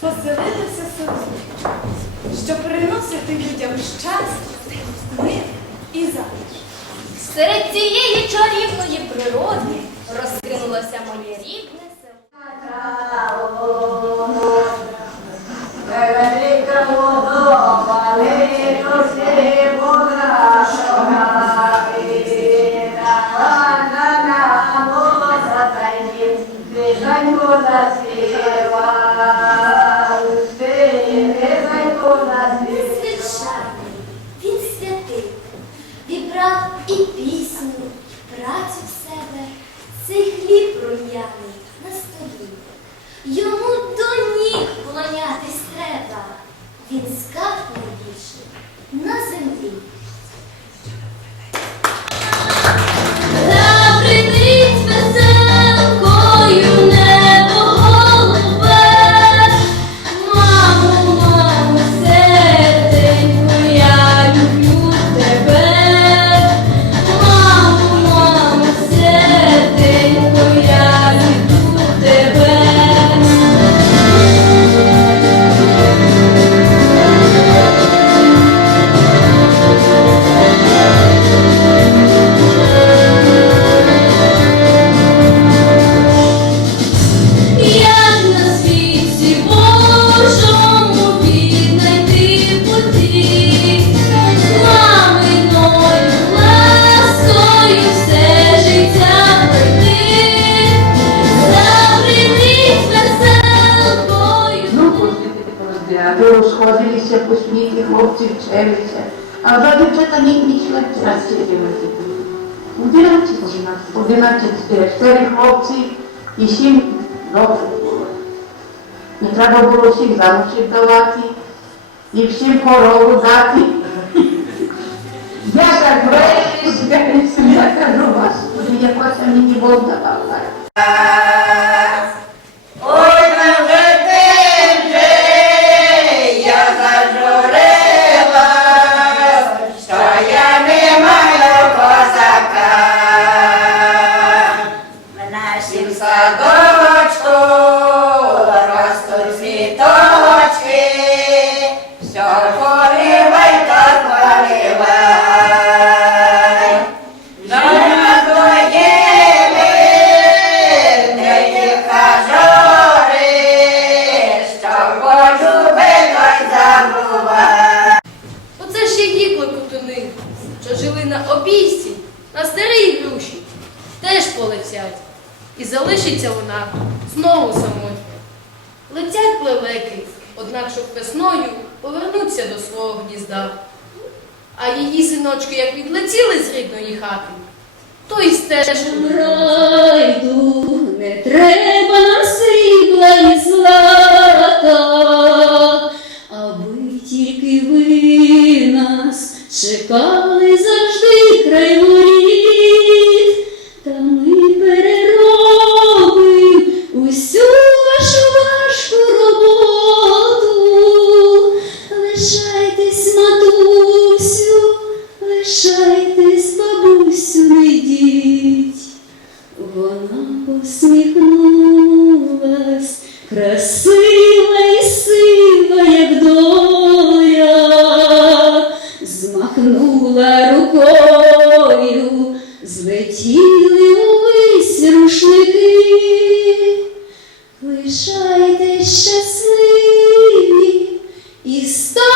поселилися сороки, щоб приносити людям щастя, мир і затишок. Серед цієї чарівної природи розкинулося моє рідне село. Хліб рум'яний на столі. Йому до ніг вклонятись треба, він скарб найбільший світі, хлопці вчилися. А за дівчата ні не йшли щастя дивити. Одинадцять, одинадцять, чотири хлопці і сім років було. І треба було всіх замочів давати, і всім корову дати. Я так вирішусь, я кажу, Господи, якось мені Бог давав. На обійсті, на старій груші, теж полетять. І залишиться вона знову самотня. Летять плелеки, однак щоб весною повернуться до свого гнізда. А її синочки, як відлетіли з рідної хати, то й стежку Райду, не треба нам срібла і злата, аби тільки ви нас чекали щасливі і станьте